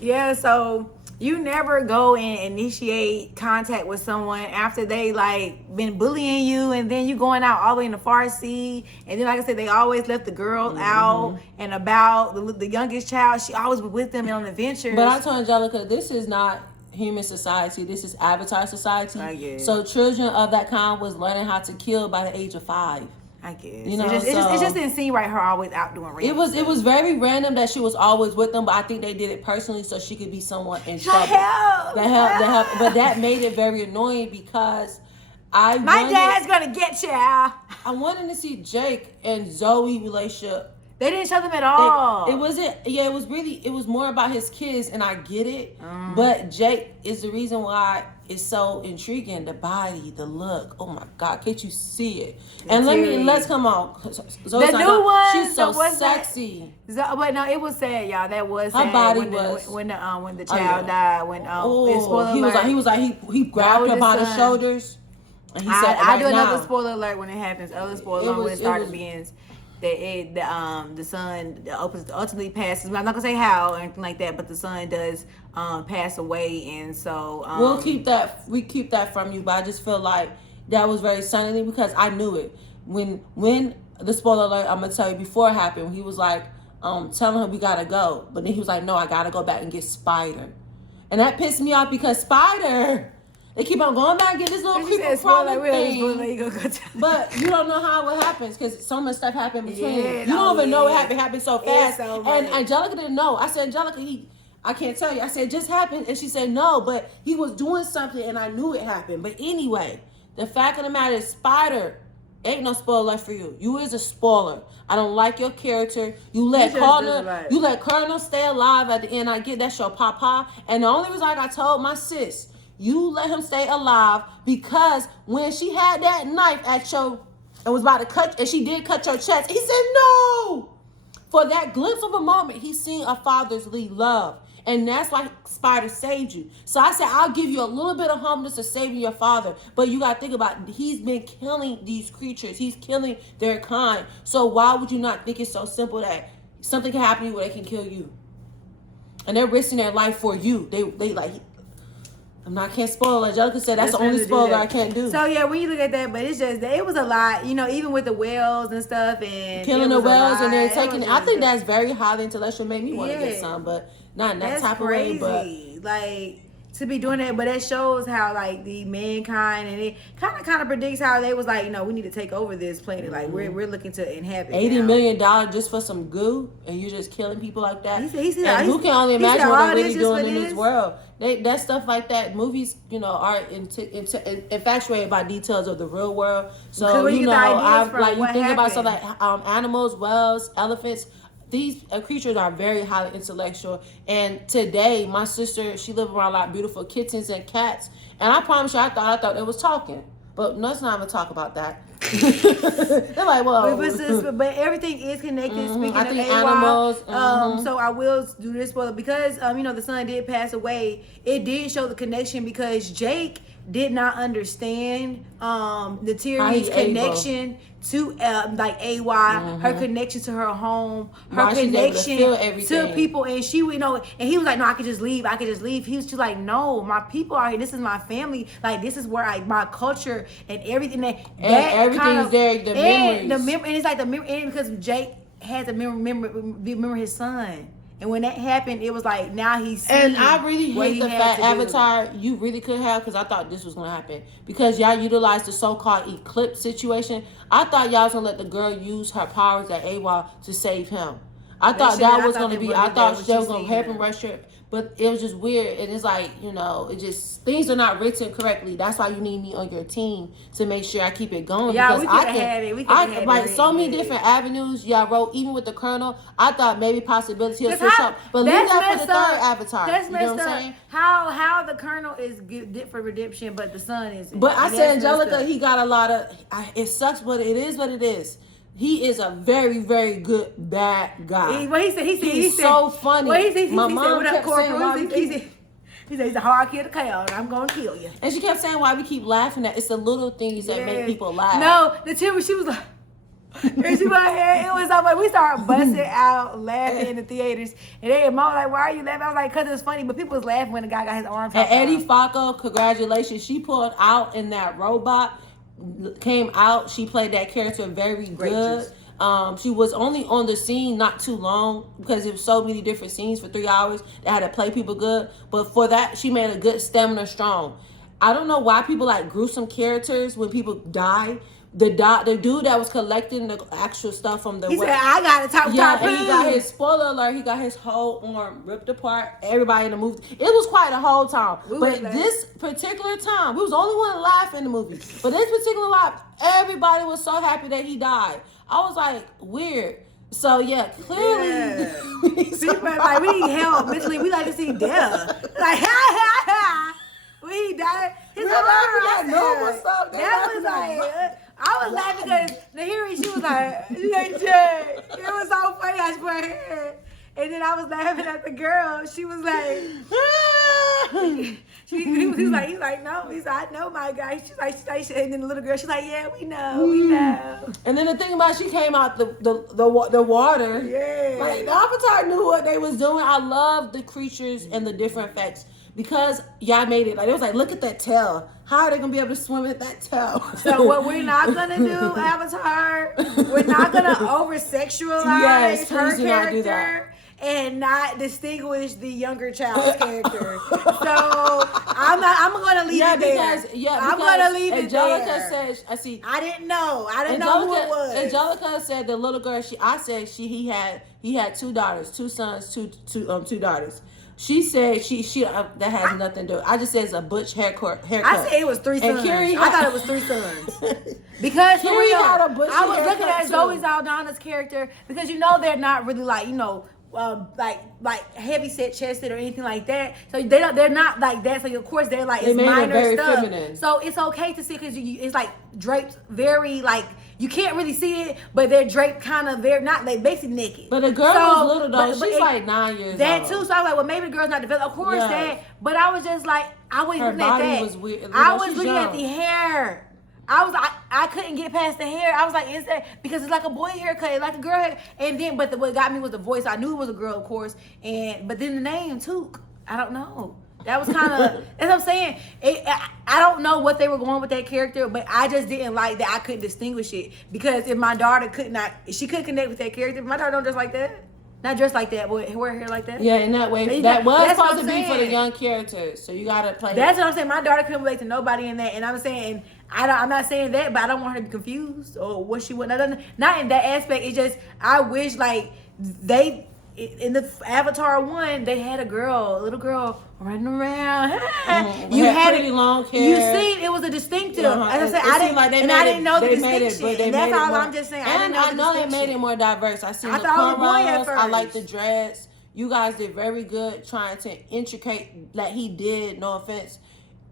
Yeah, so you never go and initiate contact with someone after they like been bullying you, and then you going out all the way in the far sea, and then like I said, they always left the girl out and about. The youngest child, she always was with them on adventures. But I told Angelica, this is not human society. This is Avatar society. I guess. So children of that kind was learning how to kill by the age of 5. I guess. You know, it just didn't seem right. Her always out doing random. It was very random that she was always with them, but I think they did it personally so she could be someone in trouble. The help. But that made it very annoying because my dad's gonna get you. I wanted to see Jake and Zoe relationship. They didn't show them at all. It was more about his kids, and I get it. But Jake is the reason why it's so intriguing. The body, the look. Oh my God, can't you see it? And let's come on. The new one, she's so sexy. But no, it was sad, y'all. That was sad. Her body when the child died. When he grabbed her by the shoulders, and he said, I do another spoiler alert when it happens. Other spoiler alert when it started begins. The son ultimately passes. I'm not gonna say how or anything like that, but the son does pass away, and so we keep that from you. But I just feel like that was very suddenly because I knew it when the spoiler alert. I'm gonna tell you before it happened. He was like telling her we gotta go, but then he was like, no, I gotta go back and get Spider, and that pissed me off because Spider. They keep on going back and get this little creepy crawling thing. But you don't know how it happens because so much stuff happened between. You don't even know what happened so fast. And Angelica didn't know. I said, Angelica, I can't tell you. I said, it just happened. And she said, no, but he was doing something and I knew it happened. But anyway, the fact of the matter is Spider ain't no spoiler for you. You is a spoiler. I don't like your character. You let Colonel stay alive at the end. I get that's your papa. And the only reason I told my sis, you let him stay alive because when she had that knife at your and was about to cut, and she did cut your chest, he said no. For that glimpse of a moment, he seen a father's love, and that's why Spider saved you. So I said, I'll give you a little bit of humbleness to saving your father, but you got to think about it. He's been killing these creatures. He's killing their kind. So why would you not think it's so simple that something can happen to you where they can kill you, and they're risking their life for you? They like. Can't spoil. Angelica said that's the only spoiler I can't do. So yeah, when you look at that, but it's just it was a lot, even with the whales and stuff and killing the whales and then taking. I think that's very highly intellectual. Made me want to get some, but not in that type of way. But like to be doing that, but that shows how like the mankind and it kind of predicts how they was like, we need to take over this planet. Like we're looking to inhabit $80 million just for some goo, and you're just killing people like that. Who can only imagine what they're really doing in this world? That stuff like that. Movies, are infatuated by details of the real world. So you think about stuff like animals, whales, elephants. These creatures are very highly intellectual. And today, my sister, she lived around like beautiful kittens and cats. And I promise you, I thought they was talking. But let's not even talk about that. They're like, well. But everything is connected. Speaking of animals. So I will do this spoiler because, the son did pass away. It did show the connection because Jake did not understand the Tyrion's connection to AY, her connection to her home, her connection to people, and she would and he was like, no, I could just leave. He was just like, no, my people are here. This is my family. Like this is where my culture and everything that everything's there. The memories. And it's like the memory, because Jake had to remember his son. And when that happened, it was like now he's. And I really hate the fact Avatar you really could have, because I thought this was gonna happen because y'all utilized the so-called eclipse situation. I thought y'all was gonna let the girl use her powers at AWOL to save him. I thought she was gonna help him rush her. But it was just weird, and it's like, it just things are not written correctly. That's why you need me on your team to make sure I keep it going. Yeah, we could have had it. We could have had like so many different avenues. Y'all wrote even with the Colonel. I thought maybe possibility of switch up, but leave that for the third Avatar. That's messed what I'm saying? How the Colonel is good for redemption, but the son isn't. But I said Angelica, he got a lot of. It sucks, but it is what it is. He is a very, very good bad guy. He's so funny. My mom kept saying, he said he's a hard kid to kill, and I'm gonna kill you. And she kept saying why we keep laughing at it's the little things that make people laugh. No, the Timber, she was like, And she went ahead. It was so funny. We started busting out laughing in the theaters. And mom was like, why are you laughing? I was like, because it's funny. But people was laughing when the guy got his arms And out. Eddie Falco, congratulations. She pulled out in that robot, came out. She played that character very good. She was only on the scene not too long because it was so many different scenes for 3 hours. They had to play people good. But for that, she made a good stamina strong. I don't know why people like gruesome characters when people die. The dude that was collecting the actual stuff from the he said, I got a top and he got his, spoiler alert, he got his whole arm ripped apart. Everybody in the movie, it was quite a whole time. But this particular time, we was the only one alive in the movie. But this particular life, everybody was so happy that he died. I was like, weird. So yeah, clearly, like we need help mentally. We like to see death. Like when he died, his that normal stuff. That was like. I was laughing because Nahiri, she was like, Jay. It was so funny how she put her hair. And then I was laughing at the girl. She was like, he was like, no. He's like, I know my guy. She's like, and then the little girl, she's like, yeah, we know. And then the thing about she came out the water. Yeah. Like the Avatar knew what they was doing. I love the creatures and the different effects. Because y'all made it like it was like, look at that tail. How are they gonna be able to swim with that tail? So what we're not gonna do, Avatar, we're not gonna over sexualize her character and not distinguish the younger child's character. So I'm gonna leave it there. I'm gonna leave it there. Angelica said, I didn't know who it was. Angelica said the little girl. He had 2 daughters, 2 sons, two daughters. She said she that has nothing to do. I just said it's a butch haircut. I said it was 3 sons. I thought it was 3 sons. Because for Carrie real, had a butch I was looking at too. Zoe Saldana's character because they're not really like like heavy set chested or anything like that. So they're not like that. So of course they're like it's minor stuff. Feminine. So it's okay to see because it's like draped very like. You can't really see it, but they're draped kind of very not like basically naked. But the girl was little though. She's like 9 years old. That too. So I was like, well, maybe the girl's not developed. Of course that. But I was just like, I wasn't looking at that. Was weird. I was looking at the hair. I couldn't get past the hair. I was like, is that because it's like a boy haircut, it's like a girl hair. And then, but what got me was the voice. I knew it was a girl, of course. But then the name Took. I don't know. That was kind of, that's what I'm saying. I don't know what they were going with that character, but I just didn't like that I couldn't distinguish it. Because if my daughter she couldn't connect with that character. If my daughter don't dress like that. Not dressed like that, but wear hair like that. Yeah, in that way. That was supposed to be for the young characters. So you got to play. That's what I'm saying. My daughter couldn't relate to nobody in that. And I'm saying, I'm not saying that, but I don't want her to be confused or what she would. Not in that aspect. It's just, I wish like in the Avatar 1, they had a little girl running around. You had pretty long hair. You seen it was a distinctive. As I said, I didn't know the distinction. And that's all I'm just saying. I know they made it more diverse. I seen the cornrows. I like the dreads. You guys did very good trying to intricate like he did. No offense,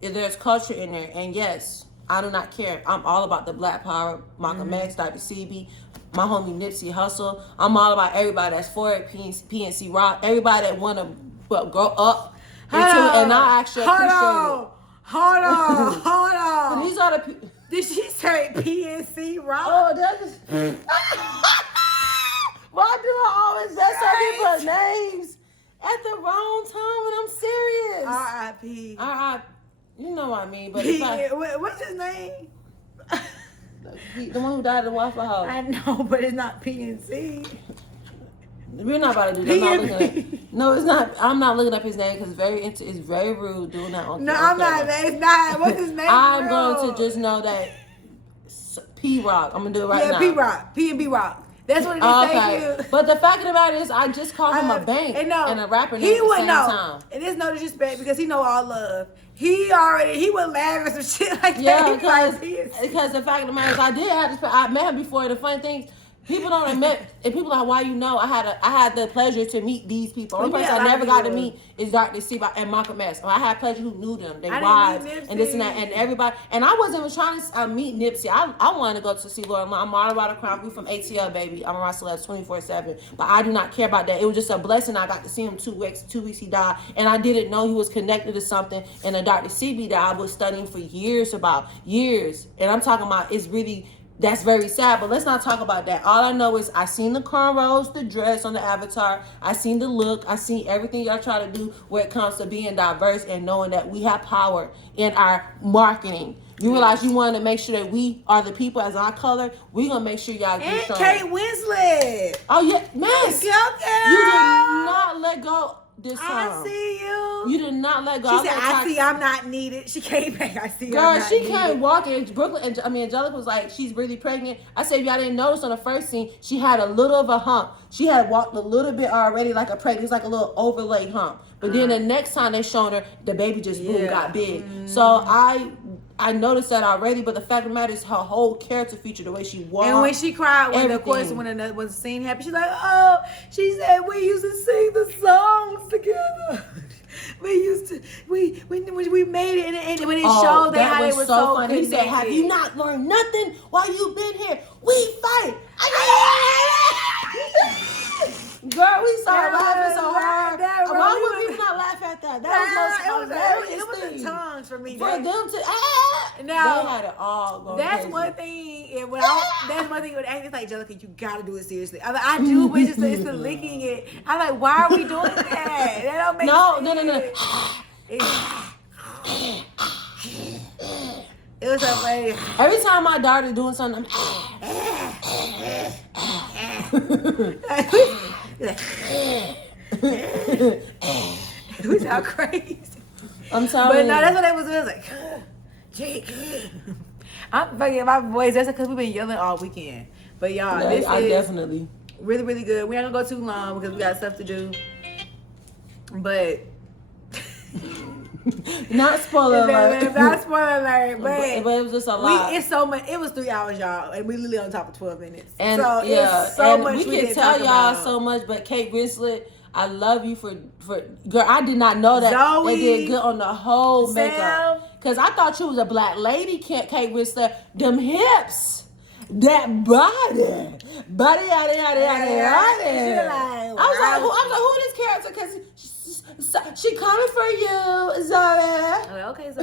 there's culture in there, and yes, I do not care. I'm all about the Black Power. Malcolm X, Dr. Sebi. My homie Nipsey Hussle. I'm all about everybody that's for it. PNC Rock. Everybody that want to grow up into it. And I actually appreciate it. Hold on. These are the Did she say PNC Rock? Oh, that is. Why do I always mess up people's names at the wrong time when I'm serious? R.I.P. R.I.P. You know what I mean. But what's his name? The one who died at the Waffle House. I know, but it's not PNC. We're not about to do that. No, it's not. I'm not looking up his name because it's very rude doing that on. No, I'm not. It's not. What's his name? I'm going to just know that P Rock. I'm gonna do it right now. Yeah, P Rock. P&B Rock. That's what it is. Okay. Thank you. But the fact of the matter is, I just called him a bank and a rapper name at the same time. And there's no disrespect because he know all love. He would laugh at some shit like that. Yeah, because the fact of the matter is, I met him before. The funny thing, people don't admit, and people are like, why you know? I had the pleasure to meet these people. The only person I never got to meet is Dr. Sebi and Malcolm X. I had pleasure who knew them, their wives, and this and that, and everybody. And I wasn't even trying to meet Nipsey. I wanted to go to see Lord. I'm all about a crown. We from ATL, baby. I'm around celebs 24/7. But I do not care about that. It was just a blessing. I got to see him 2 weeks. 2 weeks he died, and I didn't know he was connected to something. And a Dr. Sebi that I was studying for years. And I'm talking about it's really. that's very sad. But let's not talk about that. All I know is I seen the cornrows, the dress on the Avatar. I seen the look. I seen everything y'all try to do when it comes to being diverse and knowing that we have power in our marketing. You realize you want to make sure that we are the people as our color. We gonna make sure y'all get And shown. Kate Winslet. Oh yeah, man. Go, girl. You did not let go this time. I see you. You did not let go. She said, I see I'm not needed. She came back. I see Girl, I'm not she needed. came walking. Brooklyn, Angelica was like, she's really pregnant. I said, if y'all didn't notice on the first scene, she had a little of a hump. She had walked a little bit already like a pregnant. It's like a little overlaid hump. But then the next time they showed her, the baby just boom, got big. So I noticed that already. But the fact of the matter is her whole character feature, the way she walked. And when she cried, when of course when the scene happened, she's like, "Oh," she said, "We used to sing the songs together. We used to we made it, and when it showed that how they were so funny. He said, "Have you not learned nothing while you've been here? We fight." Girl, we started laughing so hard. Why would people not laugh at that? That was most hilarious thing. It was the tongues for me. For them to Now, they had it all going that's crazy. one thing. And that's one thing with acting. It's like, Angelica, you gotta do it seriously. I do, but it's the licking it. I'm like, why are we doing that? That don't make sense. It was so funny. Every time my daughter doing something, It was all crazy. I'm telling you. But no, that's what they was doing. It was like, Jake. I'm fucking my voice. That's because we've been yelling all weekend. But y'all, this is definitely really, really good. We're not gonna go too long because we got stuff to do. But not spoiler alert. not spoiler alert. But it was just a lot. It's so much. It was 3 hours, y'all, and we literally on top of 12 minutes. And so yeah, it's so and much we we can tell y'all so much. But Kate Winslet, I love you for girl. I did not know that Zoe, they did good on the whole Sam, makeup because I thought you was a black lady. Kate Winslet, them hips, that body, yada yada yada yada. I was like, who is this character? Because she coming for you, Zoe. Okay, so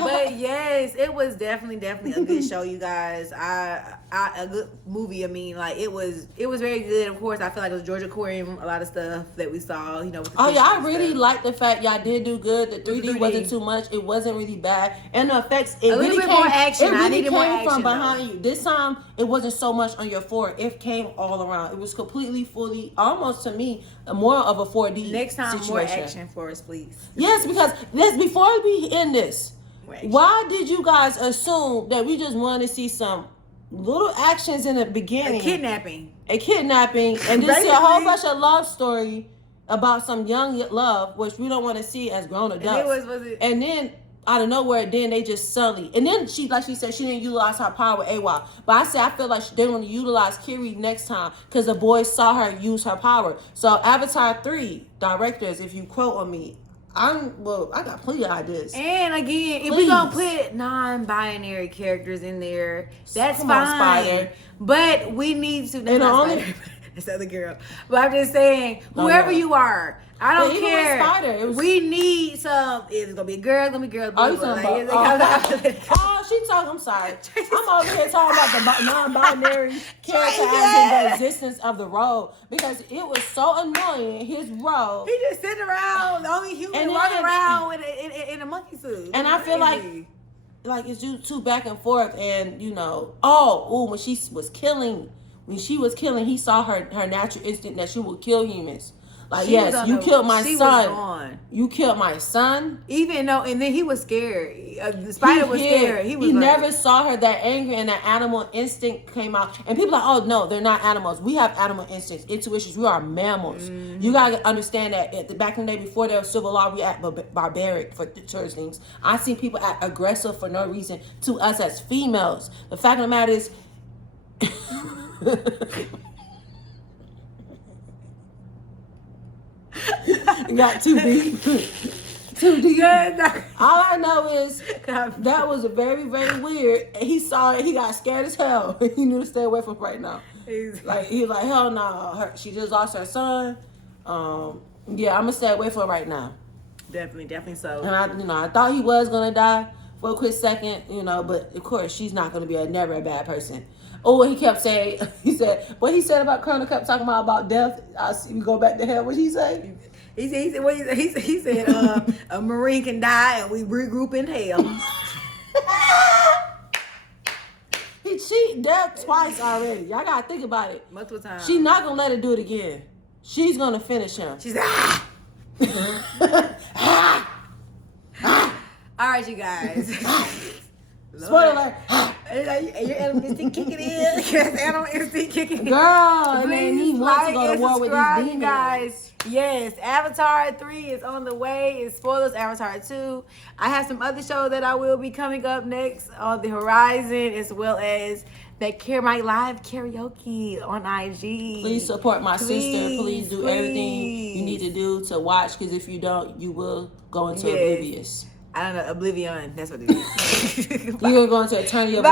but yes, it was definitely a good show, you guys. A good movie. I mean, like it was very good. Of course, I feel like it was Georgia Aquarium. A lot of stuff that we saw, you know. With the I really like the fact y'all did do good. The 3D wasn't too much. It wasn't really bad, and the effects. It really came, more action. It really came from behind you. This time, it wasn't so much on your forehead. It came all around. It was completely, fully, almost to me, more of a 4D. Next time, situation. More action for us, please. Yes, because before we end this, why did you guys assume that we just wanted to see some little actions in the beginning? A kidnapping, and then see a whole bunch of love story about some young love, which we don't want to see as grown adults. And then out of nowhere, then they just suddenly, and then she, like she said, she didn't utilize her power with AWA. But I said, I feel like they're going to utilize Kiri next time because the boys saw her use her power. So Avatar 3 directors, if you quote on me, I got plenty of ideas. And again, if we're gonna put non-binary characters in there, that's fine. On, Spider. But we need to. That's the other girl. But I'm just saying, whoever you are, I don't care. We need some. It's gonna be a girl. It's gonna be girls. She talking. I'm sorry. I'm over here talking about the non-binary character as in the existence of the role because it was so annoying. His role. He just sitting around, the only human walking around in a monkey suit. And I feel like it's too back and forth. And when she was killing, he saw her natural instinct that she would kill humans. Like, yes, you killed my son. You killed my son. Even though, and then he was scared. The spider was scared. He never saw her that angry, and that animal instinct came out. And people are like, oh no, they're not animals. We have animal instincts, intuitions. We are mammals. Mm-hmm. You gotta understand that. Back in the day, before there was civil law, we act barbaric for certain things. I see people act aggressive for no reason to us as females. The fact of the matter is. Got too deep. Too deep. All I know is that was very, very weird. He saw it. He got scared as hell. He knew to stay away from right now. Like he was like, hell no. She just lost her son. Yeah, I'm gonna stay away from her right now. Definitely so. And I thought he was gonna die for a quick second, you know, but of course she's not going to be never a bad person. Oh, he kept saying, he said, what he said about Colonel kept talking about death. I see we go back to hell. What he say? He said, a Marine can die and we regroup in hell. He cheated death twice already. Y'all gotta think about it. Multiple times. She's not gonna let her do it again. She's gonna finish him. She's like, all right, you guys. Spoiler alert. Your animal instinct kicking in. Yes, animal instinct kicking in. Girl, it made me want to go to war with these subscribe, demons. you guys. Yes, Avatar 3 is on the way. It's spoilers. Avatar 2. I have some other shows that I will be coming up next on the horizon, as well as that my live karaoke on IG. Please support my sister. Please do everything you need to do to watch, because if you don't, you will go into oblivious. I don't know, Oblivion. That's what it is. You're going to eternity of Bye.